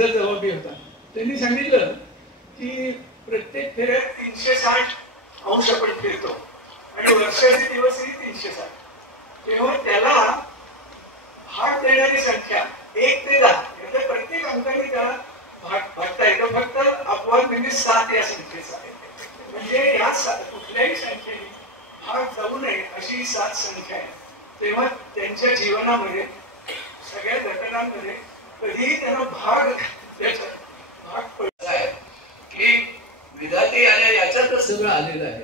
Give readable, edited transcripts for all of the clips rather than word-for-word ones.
हजर जबाबी होता. त्यांनी सांगितलं की प्रत्येक फेऱ्यात 360 अंश आपण फिरतो आणि वर्षाचे दिवसही 360. तेव्हा त्याला भाग देणारी संख्या 1 ते 10 म्हणजे प्रत्येक अंकाने त्याला भागता येतं. फक्त अपवाद म्हणजे 7 या संख्येचा आहे. म्हणजे या कुठल्याही संख्येने भाग जाऊ नये अशी 7 संख्या आहे. तेव्हा त्यांच्या जीवनामध्ये सगळ्या घटनांमध्ये कधीही त्यांना भाग पडला आहे की विधाते आल्या याच्यातच सगळं आलेलं आहे.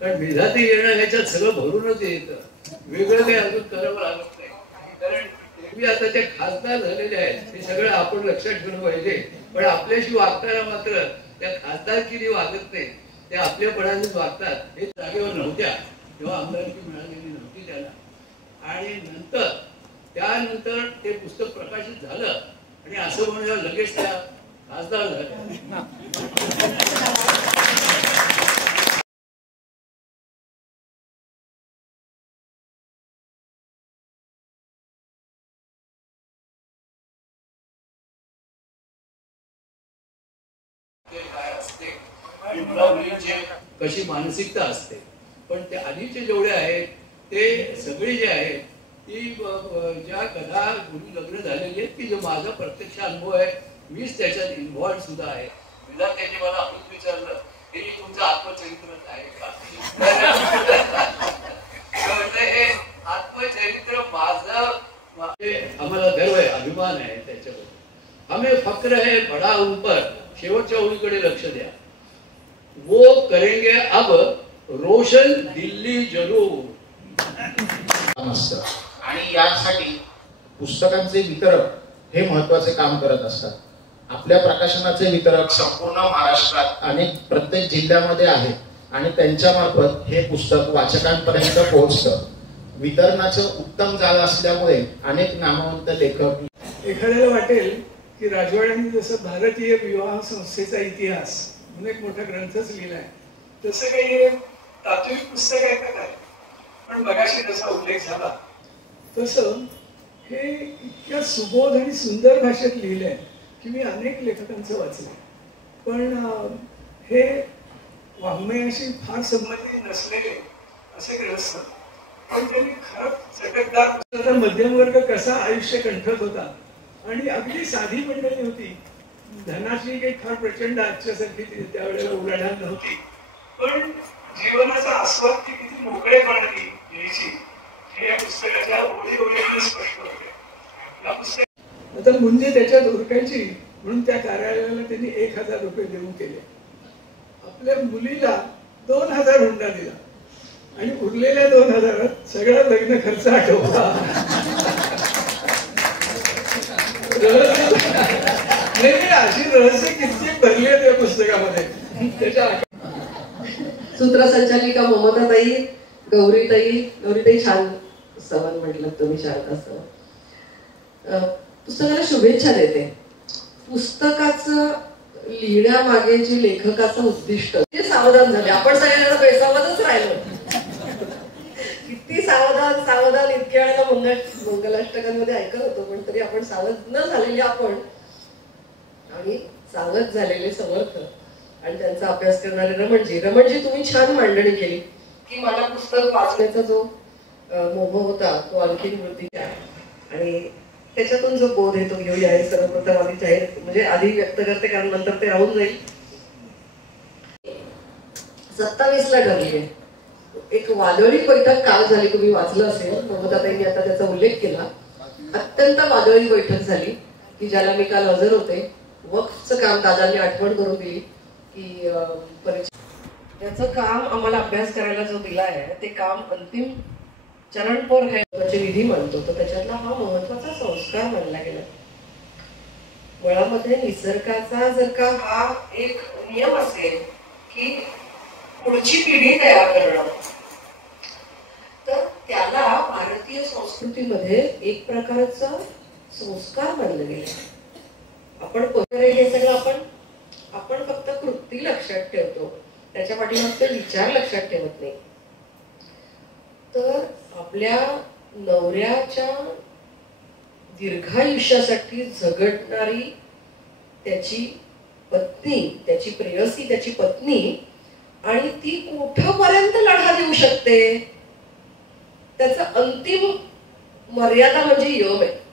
कारण विधाते येणं याच्यात सगळं भरूनच येतं. वेगळं काही अजून करावं लागत नाही. कारण तुम्ही आता ते खासदार झालेले आहेत ते सगळं आपण लक्षात ठेवलं पाहिजे. पण आपल्याशी वागताना मात्र त्या खासदारकीने वागत नाही, ते आपल्यापणानेच वागतात. हे जागेवर नव्हत्या तेव्हा आमदारकी मिळालेली नव्हती त्याला. आणि त्यानंतर ते पुस्तक प्रकाशित झालं आणि असं म्हणून लगेच त्या खासदार झाल्या. काय असते कशी मानसिकता असते. पण ते आधीचे जेवढे आहेत ते सगळे जे आहेत ती ज्या कथा कोणी लग्न झालेली आहेत की जो माझा प्रत्यक्ष अनुभव आहे, मीच त्याच्यात इन्व्हॉल्व सुद्धा आहे. त्यांनी मला अजून विचारलं की तुमचं आत्मचरित्रच आहे का. हे आत्मचरित्र माझं आम्हाला गर्व आहे, अभिमान आहे त्याच्याबद्दल. हमें फक्र है बड़ा उन पर. शेवटच्या ओळीकडे लक्ष द्या. वो करेंगे अब रोशन दिल्ली जरूर. आणि यासाठी पुस्तकांचे वितरक हे महत्वाचे काम करत असतात. आपल्या प्रकाशनाचे वितरक संपूर्ण महाराष्ट्रात अनेक प्रत्येक जिल्ह्यामध्ये आहेत आणि त्यांच्या मार्फत हे पुस्तक वाचकांपर्यंत पोहोचतं. वितरणाचं उत्तम जाळ असल्यामुळे अनेक नामवंत लेखक. एखाद्याला वाटेल की राजवाड्यांनी जसं भारतीय विवाह संस्थेचा इतिहास म्हणून एक मोठा ग्रंथच लिहिलाय, तसं काही तात्विक पुस्तक आहे का काय. पण मगाशी जसा उल्लेख झाला तसं हे इतक्या सुबोध आणि सुंदर भाषेत लिहिलंय की मी अनेक लेखकांचं वाचलंय. पण हे वाङ्मयाशी फार संबंधित नसलेले असे ग्रंथ, पण त्यांनी खरंच चटकदार. मध्यम वर्ग कसा आयुष्य कंठत होता आणि अगदी साधी मंडळी होती. धनाची काही फार प्रचंड आजच्यासारखी त्यावेळेला उलाढाल नव्हती, पण जीवनाचा आस्वाद ती किती मोकळेपणाने घ्यायची हे या पुस्तकाच्या ओळी स्पष्ट होते. आता मुंजी त्याच्यात उरकायची म्हणून त्या कार्यालयाला त्यांनी 1000 रुपये देऊन केले. आपल्या मुलीला 2000 हुंडा दिला आणि उरलेल्या 2000 सगळा लग्न खर्च आठवला. अशी रहस्य किती भरली आहे त्या पुस्तकामध्ये. त्याच्या सूत्रसंचालिका ममताताई, गौरीताई छान सवन म्हटलं तुम्ही. छान असं पुस्तकाला शुभेच्छा देते. पुस्तकाचं लिहिण्यामागे जे लेखकाचं उद्दिष्ट ते सावधान झाले. आपण सगळ्यांना बेसावधच राहिलो. किती सावधान इतक्या वेळेला मंगलाष्टकांमध्ये ऐकत होतो, पण तरी आपण सावध न झालेले आपण आणि सावध झालेले समर्थ आणि त्यांचा अभ्यास करणारे रमणजी तुम्ही छान मांडणी केली की मला पुस्तक वाचण्याचा जो मोह होता तो आणखी वृद्धी द्या आणि त्याच्यातून जो बोध आहे तो घेऊया. हे सर्वप्रथम आधी जाहीर म्हणजे आधी व्यक्त करते, कारण नंतर ते राहून जाईल. 27 ला ठरली आहे. एक वादळी बैठक काल झाली, तुम्ही वाचलं असेल. ममताताईंनी आता त्याचा उल्लेख केला. अत्यंत वादळी बैठक झाली की ज्याला मी काल हजर होते. वक्फचं काम दादांनी आठवण करून दिली की त्याचं काम आम्हाला अभ्यास करायला जो दिला आहे ते काम अंतिम चरणपर है विधी म्हणतो, तर त्याच्यातला हा महत्वाचा संस्कार मानला गेला. मुळामध्ये निसर्गाचा जर का हा एक नियम असेल की पुढची पिढी तयार करणं, तर त्याला भारतीय संस्कृतीमध्ये एक प्रकारचा संस्कार मानलं गेला. आपण हे सगळं आपण फक्त कृती लक्षात ठेवतो, त्याच्या पाठीमागचे विचार लक्षात ठेवत नाही. तर आपल्या नवऱ्याच्या दीर्घायुष्यासाठी झगडणारी त्याची पत्नी, त्याची प्रेयसी, त्याची पत्नी, आणि ती कुठपर्यंत लढा देऊ शकते, त्याचा अंतिम मर्यादा म्हणजे यम आहे.